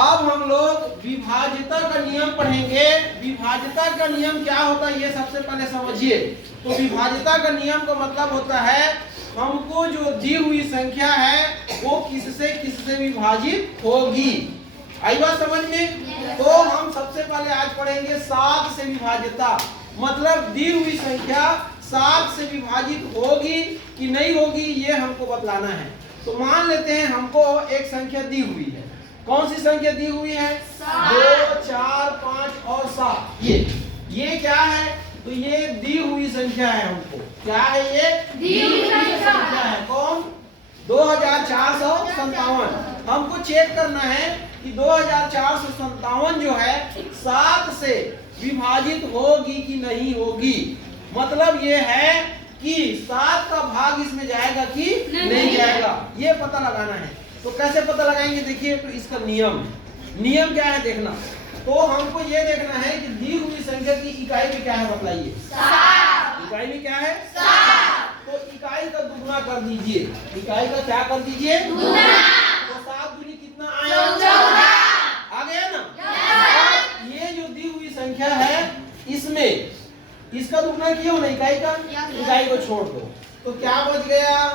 अब हम लोग विभाज्यता का नियम पढ़ेंगे। विभाज्यता का नियम क्या होता है ये सबसे पहले समझिए। तो विभाज्यता का नियम का मतलब होता है हमको जो दी हुई संख्या है वो किससे विभाजित होगी। आई बात समझ में। तो हम सबसे पहले आज पढ़ेंगे 7 से विभाज्यता, मतलब दी हुई संख्या 7 से विभाजित होगी कि नहीं होगी ये हमको बतलाना है। तो मान लेते हैं हमको एक संख्या दी हुई है। कौन सी संख्या दी हुई है? 2, 4, 5 और 7। ये क्या है? तो ये दी हुई संख्या है। हमको क्या है? ये दी हुई संख्या है। कौन? 2457। हमको चेक करना है कि 2457 जो है 7 से विभाजित होगी कि नहीं होगी। मतलब ये है कि 7 का भाग इसमें जाएगा कि नहीं जाएगा, ये पता लगाना है। तो कैसे पता लगाएंगे? देखिए, तो इसका नियम क्या है देखना। तो हमको ये देखना है कि दी हुई संख्या की इकाई में क्या है, बताइए। इकाई में क्या है? तो इकाई का दुगुना कर दीजिए। इकाई का क्या कर दीजिए? दुगुना। तो 7 दूनी कितना आया? 14। आ गया ना? अब ये जो दी हुई संख्या है इसमें इसका दुगुना किया हो ना इकाई का, इकाई को छोड़ दो तो क्या बच गया?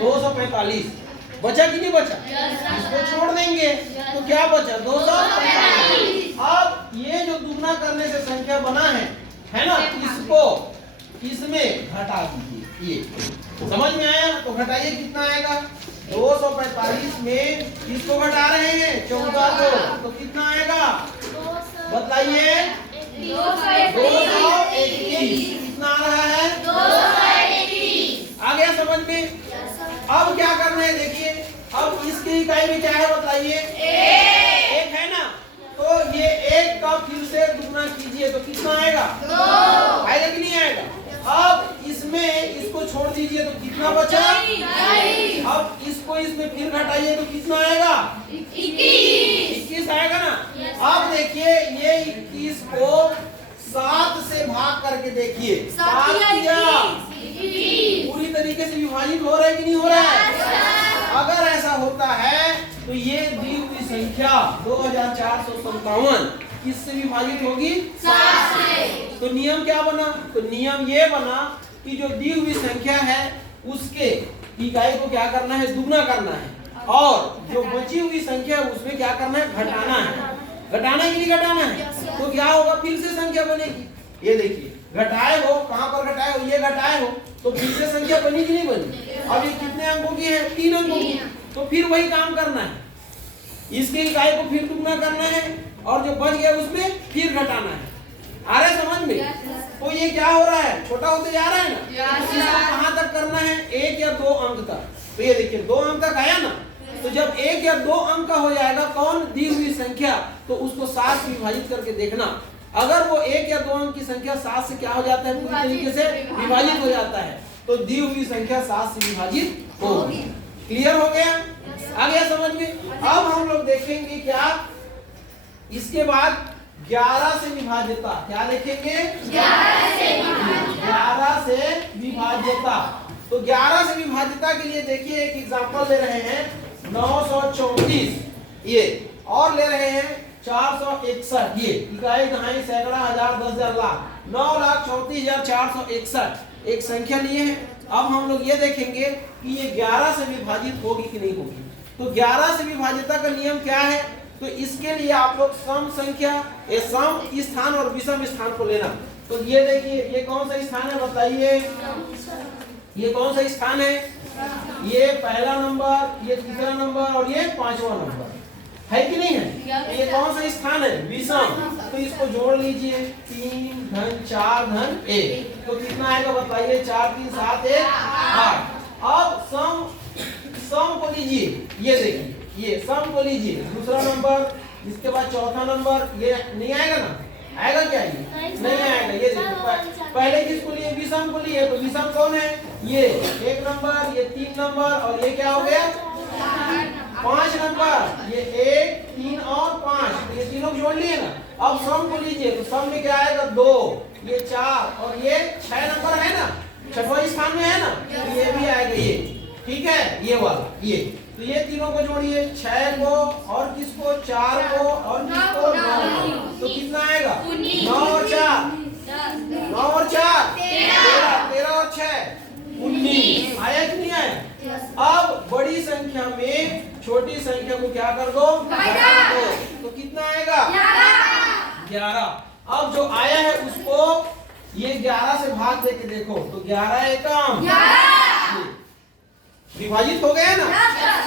245। बचा कि नहीं बचा? इसको छोड़ देंगे तो क्या बचा? 245। अब ये जो दुगना करने से संख्या बना है ना, इसको इसमें घटा दीजिए। ये समझ में आया? तो घटाइए, कितना आएगा? 245 में इसको घटा रहे हैं 14 को, तो कितना आएगा बताइए? 221। कितना आ रहा है? 221। आ गया समझ में? अब क्या करना है देखिए, अब इसकी इकाई में क्या है बताइए? एक है ना, तो ये 1 का फिर से दुगना कीजिए तो कितना आएगा? 2। आएगा कि नहीं आएगा? अब इसमें इसको छोड़ दीजिए तो कितना बचा? अब इसको इसमें फिर घटाइए तो कितना आएगा? 21 आएगा ना। अब देखिए ये 21 को 7 से भाग करके देखिए, 7 पूरी तरीके से विभाजित हो रहा है कि नहीं हो रहा है? अगर ऐसा होता है तो ये दी हुई संख्या 2457 किससे विभाजित होगी? 7 से। तो नियम क्या बना? तो नियम ये बना कि जो दी हुई संख्या है उसके इकाई को क्या करना है? दुगना करना है, और जो बची हुई संख्या है उसमें क्या करना है? घटाना है। घटाना कि नहीं घटाना है? तो क्या होगा? फिर से संख्या बनेगी। ये देखिए, घटाए हो, कहां पर घटाए हो? ये घटाए हो तो फिर से संख्या बनी कि नहीं बनी? अब ये कितने अंकों की है? 3 अंकों की। तो फिर वही काम करना है, इसके इकाई को फिर दुगना करना है और जो बच गया उसमें फिर घटाना है। आ रहा है समझ में? तो ये क्या हो रहा है? छोटा होते जा रहा है ना। इसको कहां तक करना है? 1 या 2 अंक तक। तो ये देखिए 2 अंक तक आया ना, तो जब 1 या 2 अंक का हो जाएगा कौन? दी हुई संख्या, तो उसको 7 से विभाजित करके देखना। अगर वो 1 या 2 अंक की संख्या 7 से क्या हो जाता है? पूरी तरीके से विभाजित हो जाता है, तो दी हुई संख्या 7 से विभाजित होगी। क्लियर हो गया? आ गया समझ में? अब हम लोग देखेंगे क्या इसके बाद 11 से विभाज्यता। क्या देखेंगे? 11 से विभाज्यता। तो 11 से विभाज्यता के लिए देखिए एक एग्जांपल ले रहे हैं 934, ये और ले रहे हैं 461। ये इकाई, दहाई, सैकड़ा, हजार, 10,000, लाख, 9,34,461 एक संख्या लिए हैं। अब हम लोग ये देखेंगे कि ये 11 से विभाजित होगी कि नहीं होगी। तो 11 से विभाज्यता का नियम क्या है? तो इसके लिए आप लोग सम संख्या, ये सम स्थान और विषम स्थान को लेना। तो ये देखिए, ये कौन सा स्थान है बताइए? ये कौन सा स्थान है? ये पहला नंबर, ये तीसरा नंबर और ये 5वां नंबर है कि नहीं है? ये कौन सा स्थान है? विषम। तो इसको जोड़ लीजिए, 3 धन 4 धन 1, तो कितना आएगा बताइए? 4 3 7 1 8। अब सम को लीजिए, ये देखिए, ये सम को लीजिए, दूसरा नंबर, इसके बाद चौथा नंबर, ये नहीं आएगा ना? आएगा क्या? ये नहीं आएगा। ये देखिए, पहले किसको लिए? विषम को लिए। तो विषम कौन है? ये 1 नंबर, ये 3 नंबर और ये क्या हो गया? 5 नंबर। ये 1 3 और 5, ये तीनों जोड़ लिए ना। अब सम को लीजिए, तो सम में क्या आएगा? 2, ये 4 और ये 6 नंबर है ना, 6वां स्थान में है ना, तो ये भी आएगा ये। ठीक है, ये वाला ये तो ये तीनों को जोड़िए, 6 को और किसको, 4 को और किसको, 9। तो कितना आएगा, 9 और 4, 9 और 4 13, 13 और 6 19। आया कि नहीं आया। अब बड़ी संख्या में छोटी संख्या को क्या कर दो, घटा दो। तो कितना आएगा, 11। अब जो आया है उसको ये 11 से भाग दे के देखो, तो 11 एकम विभाजित हो गया ना।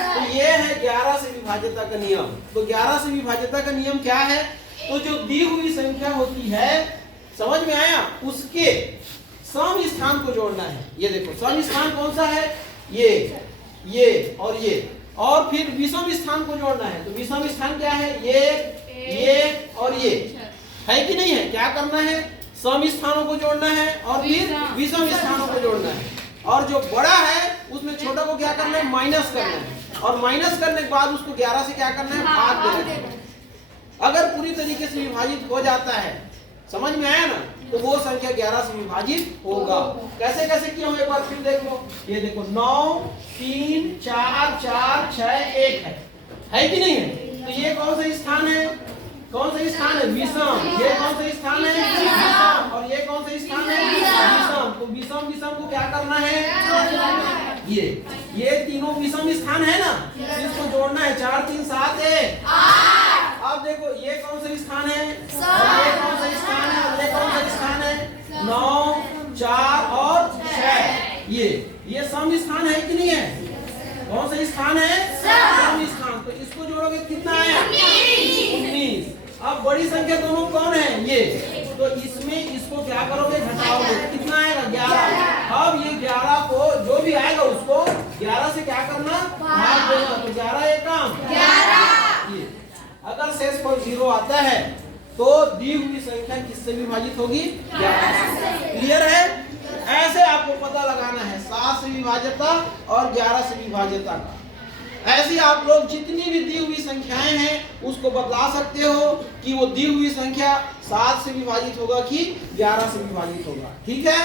तो ये है 11 से विभाज्यता का नियम। तो 11 से विभाज्यता का नियम क्या है, तो जो दी हुई संख्या होती है, समझ में आया, उसके सम स्थान को जोड़ना है। ये देखो सम स्थान कौन सा है, ये और फिर विषम स्थान को जोड़ना है। तो विषम स्थान क्या है, ये और ये है कि नहीं है। क्या करना है, सम स्थानों को जोड़ना है और फिर विषम स्थानों को जोड़ना है। और जो बड़ा है उसमें छोटा को क्या करना है, माइनस करना है। और माइनस करने के बाद उसको 11 से क्या करना है, भाग देना है। अगर पूरी तरीके से विभाजित हो जाता है, समझ में आया ना, तो वो संख्या 11 से विभाजित होगा। कैसे कैसे किया हो एक बार फिर देख लो। ये देखो 9 3 4 4 6 1 है कि नहीं है। तो ये कौन सा स्थान है, कौन सा स्थान है, विषम। ये कौन सा स्थान है, विषम। और ये कौन सा स्थान है, विषम। तो विषम विषम को क्या करना है, ये तीनों विषम स्थान है ना, इसको जोड़ना है। 4 3 7 1। अब देखो ये कौन सा स्थान है, ये कौन सा स्थान है, ये कौन सा स्थान है, 9 4 और 6। ये सम स्थान है कि नहीं है, कौन सा स्थान है, सम स्थान। तो इसको जोड़ोगे कितना आया, 19। अब बड़ी संख्या दोनों कौन है, ये। तो इसमें इसको क्या करोगे, घटाओगे, कितना आएगा, 11। अब ये 11 को जो भी आएगा उसको 11 से क्या करना, भाग देना। तो 11 एकम 11। अगर शेषफल 0 आता है तो दी हुई संख्या किससे विभाजित होगी, 11 से। क्लियर है। ऐसे आपको पता लगाना है 7 से विभाज्यता और 11 से विभाज्यता का। ऐसे आप लोग जितनी भी दी हुई संख्याएं हैं उसको बदला सकते हो कि वो दी हुई संख्या 7 से विभाजित होगा कि 11 से विभाजित होगा। ठीक है।